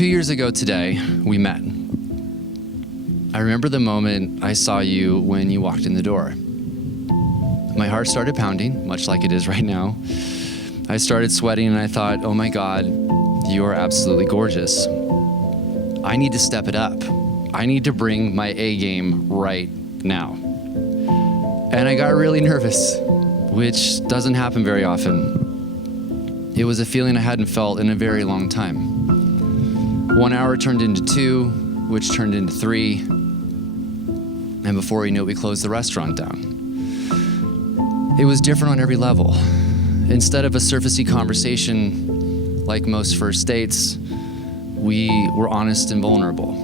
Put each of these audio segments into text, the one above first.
2 years ago today, we met. I remember the moment I saw you when you walked in the door. My heart started pounding, much like it is right now. I started sweating and I thought, oh my God, you are absolutely gorgeous. I need to step it up. I need to bring my A game right now. And I got really nervous, which doesn't happen very often. It was a feeling I hadn't felt in a very long time. 1 hour turned into 2, which turned into 3. And before we knew it, we closed the restaurant down. It was different on every level. Instead of a surfacey conversation like most first dates, we were honest and vulnerable.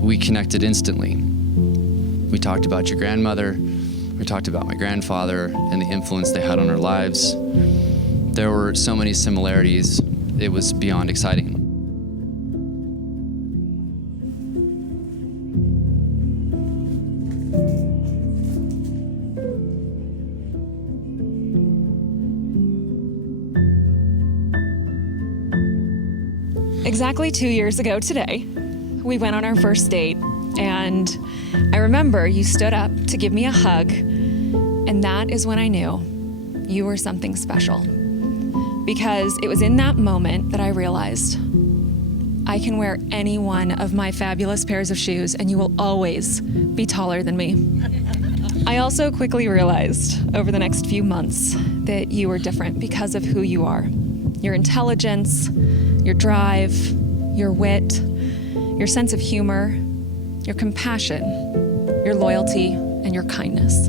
We connected instantly. We talked about your grandmother, we talked about my grandfather and the influence they had on our lives. There were so many similarities, it was beyond exciting. Exactly 2 years ago today, we went on our first date, and I remember you stood up to give me a hug, and that is when I knew you were something special. Because it was in that moment that I realized I can wear any one of my fabulous pairs of shoes, and you will always be taller than me. I also quickly realized over the next few months that you were different because of who you are. Your intelligence, your drive, your wit, your sense of humor, your compassion, your loyalty, and your kindness.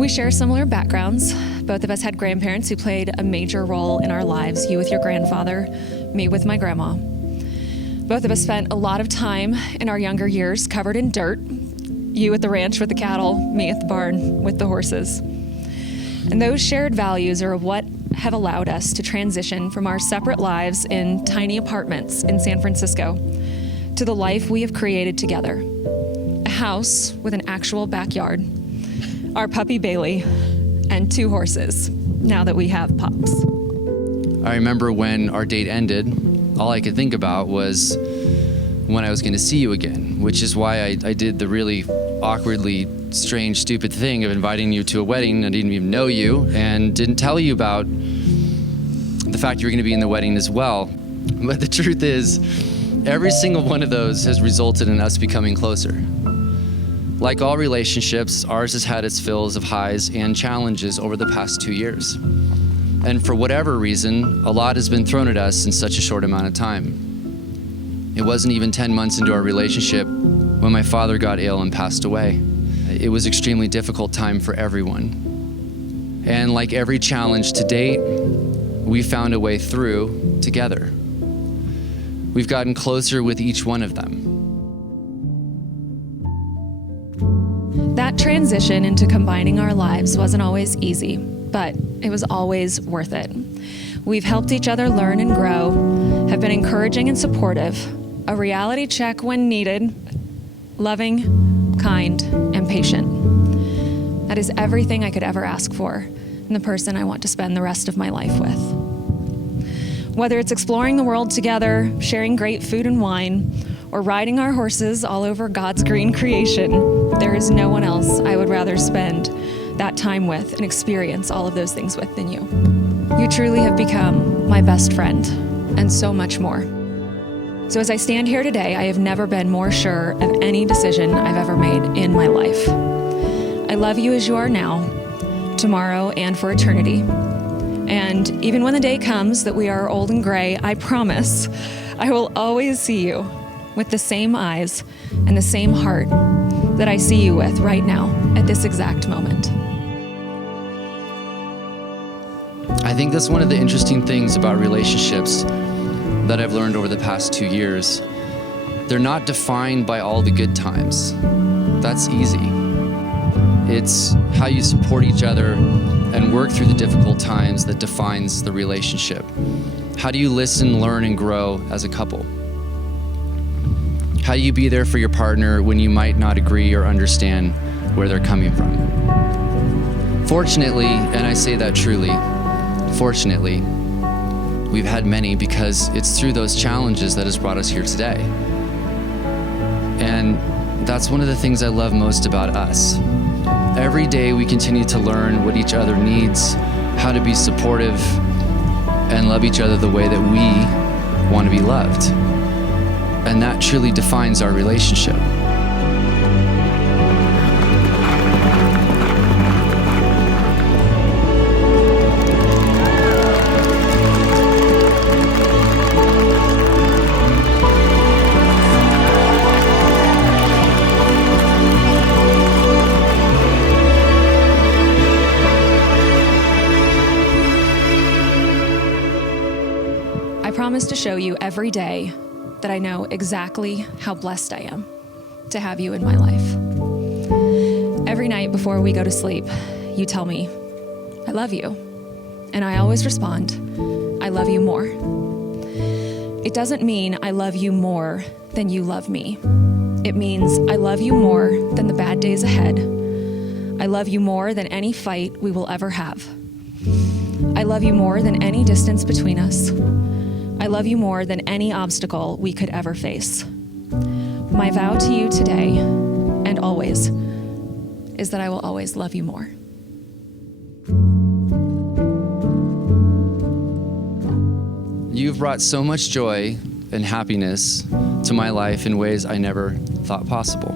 We share similar backgrounds. Both of us had grandparents who played a major role in our lives, you with your grandfather, me with my grandma. Both of us spent a lot of time in our younger years covered in dirt, you at the ranch with the cattle, me at the barn with the horses. And those shared values are what have allowed us to transition from our separate lives in tiny apartments in San Francisco to the life we have created together. A house with an actual backyard, our puppy Bailey, and 2 horses, now that we have pups. I remember when our date ended, all I could think about was when I was going to see you again, which is why I did the really awkwardly strange, stupid thing of inviting you to a wedding. I didn't even know you and didn't tell you about the fact you were going to be in the wedding as well. But the truth is, every single one of those has resulted in us becoming closer. Like all relationships, ours has had its fills of highs and challenges over the past 2 years. And for whatever reason, a lot has been thrown at us in such a short amount of time. It wasn't even 10 months into our relationship when my father got ill and passed away. It was an extremely difficult time for everyone. And like every challenge to date, we found a way through together. We've gotten closer with each one of them. That transition into combining our lives wasn't always easy, but it was always worth it. We've helped each other learn and grow, have been encouraging and supportive, a reality check when needed, loving, kind, and patient. That is everything I could ever ask for in the person I want to spend the rest of my life with. Whether it's exploring the world together, sharing great food and wine, or riding our horses all over God's green creation, there is no one else I would rather spend that time with and experience all of those things with than you. You truly have become my best friend, and so much more. So as I stand here today, I have never been more sure of any decision I've ever made in my life. I love you as you are now, tomorrow, and for eternity. And even when the day comes that we are old and gray, I promise I will always see you with the same eyes and the same heart that I see you with right now at this exact moment. I think that's one of the interesting things about relationships that I've learned over the past 2 years. They're not defined by all the good times. That's easy. It's how you support each other and work through the difficult times that defines the relationship. How do you listen, learn, and grow as a couple? How do you be there for your partner when you might not agree or understand where they're coming from? Fortunately, and I say that truly, fortunately, We've had many because it's through those challenges that has brought us here today. And that's one of the things I love most about us. Every day we continue to learn what each other needs, how to be supportive, and love each other the way that we want to be loved. And that truly defines our relationship. I promise to show you every day that I know exactly how blessed I am to have you in my life. Every night before we go to sleep, you tell me, I love you. And I always respond, I love you more. It doesn't mean I love you more than you love me. It means I love you more than the bad days ahead. I love you more than any fight we will ever have. I love you more than any distance between us. I love you more than any obstacle we could ever face. My vow to you today and always is that I will always love you more. You've brought so much joy and happiness to my life in ways I never thought possible.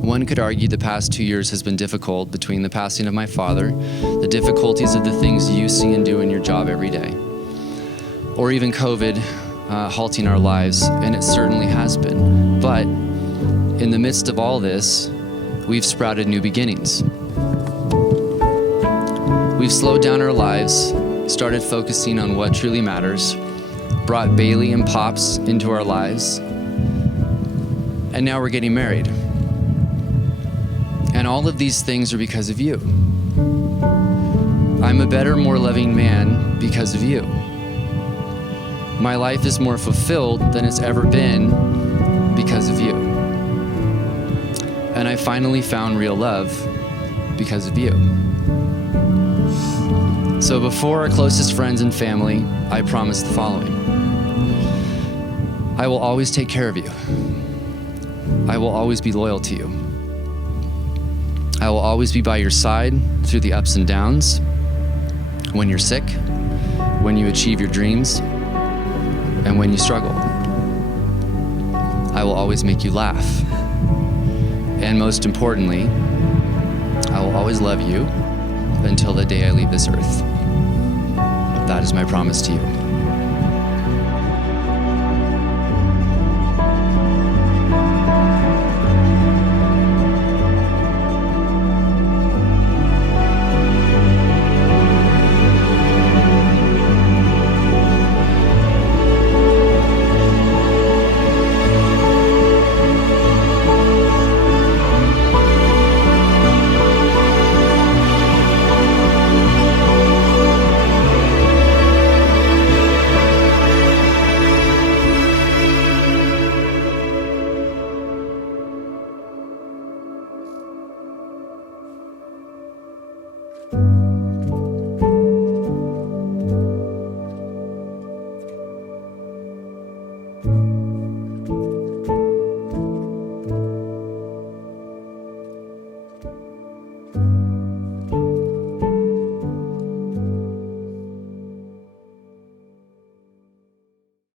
One could argue the past 2 years has been difficult between the passing of my father, the difficulties of the things you see and do in your job every day, or even COVID halting our lives, and it certainly has been. But in the midst of all this, we've sprouted new beginnings. We've slowed down our lives, started focusing on what truly matters, brought Bailey and Pops into our lives, and now we're getting married. And all of these things are because of you. I'm a better, more loving man because of you. My life is more fulfilled than it's ever been because of you. And I finally found real love because of you. So before our closest friends and family, I promise the following. I will always take care of you. I will always be loyal to you. I will always be by your side through the ups and downs, when you're sick, when you achieve your dreams, and when you struggle. I will always make you laugh. And most importantly, I will always love you until the day I leave this earth. That is my promise to you.